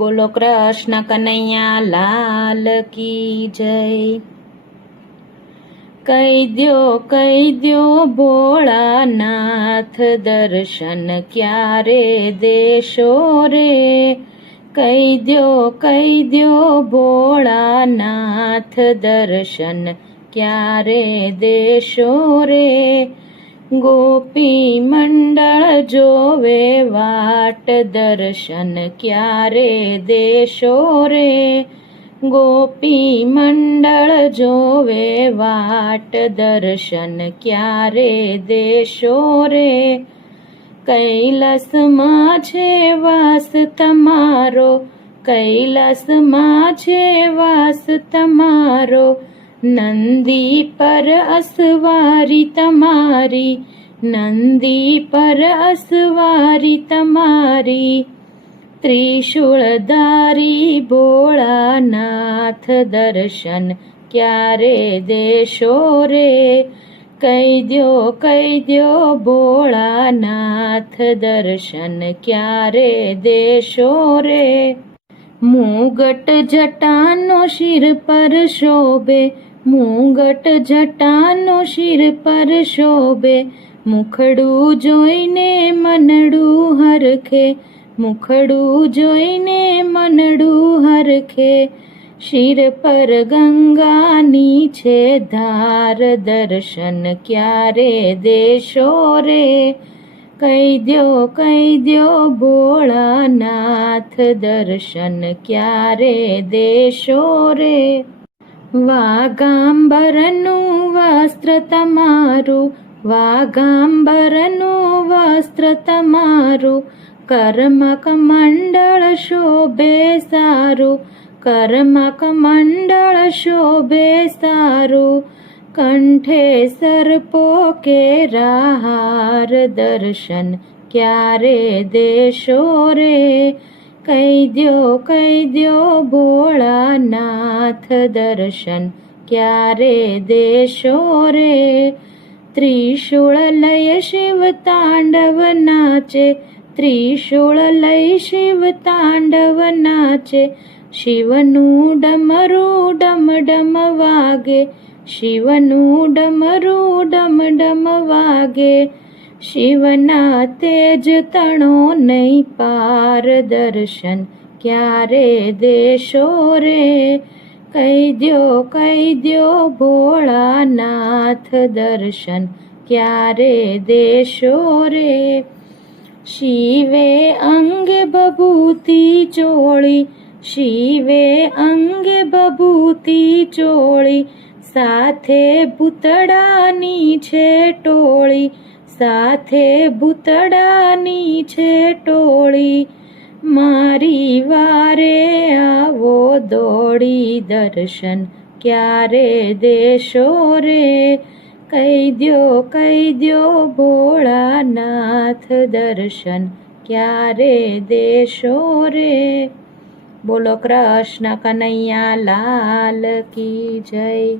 બોલો કૃષ્ણ કનૈયા લાલ કી જય। કહી દ્યો ભોળાનાથ દર્શન ક્યારે દેશો રે। કહી દ્યો ભોળાનાથ દર્શન ક્યારે દેશો રે। ગોપી મંડળ જોવે વાટ દર્શન ક્યારે દેશો રે। ગોપી મંડળ જોવે વાટ દર્શન ક્યારે દેશો રે। કૈલાસમાં છે વાસ તમારો, કૈલાસમાં છે વાસ તમારો। નંદી પર અસવારી તમારી, નંદી પર અસવારી તમારી। ત્રિશૂળધારી ભોળાનાથ દર્શન ક્યારે દેશો રે। કહી દ્યો ભોળાનાથ દર્શન ક્યારે દેશો રે। મુગટ જટાનો શિર પર શોભે, મુગટ જટાનો શિર પર શોભે। મુખડું જોઈને મનડું હરખે, મુખડું જોઈને મનડું હરખે। શિર પર ગંગાની છે ધાર દર્શન ક્યારે દેશો રે। કહી દ્યો ભોળાનાથ દર્શન ક્યારે દેશો રે। વાઘાંબરનું વસ્ત્ર તમારું, વાઘાંબરનું વસ્ત્ર તમારું। કર્મક મંડળ શોભે સારું, કર્મક મંડળ શોભે સારું। કંઠે સર્પો કેરા હાર દર્શન ક્યારે દેશો રે। કહી દ્યો ભોળાનાથ દર્શન ક્યારે દેશો રે। ત્રિશૂળ લય શિવ તાંડવ નાચે, ત્રિશૂળ લઈ શિવ તાંડવ નાચે। શિવનું ડમરું ડમ ડમ વાગે, શિવનું ડમરું ડમ ડમ વાગે। શિવના તેજ તણો નહીં પાર દર્શન ક્યારે દેશો રે। કહી દ્યો ભોળાનાથ દર્શન ક્યારે દેશો રે। શિવે અંગે બભૂતિ ચોળી, શિવે અંગે બભૂતિ ચોળી। સાથે ભૂતડાની છે ટોળી, સાથે ભૂતડાની છે ટોળી। મારી વારે આવો દોડી દર્શન ક્યારે દેશો રે। કહી દ્યો ભોળાનાથ દર્શન ક્યારે દેશો રે। બોલો કૃષ્ણ કનૈયા લાલ કી જય।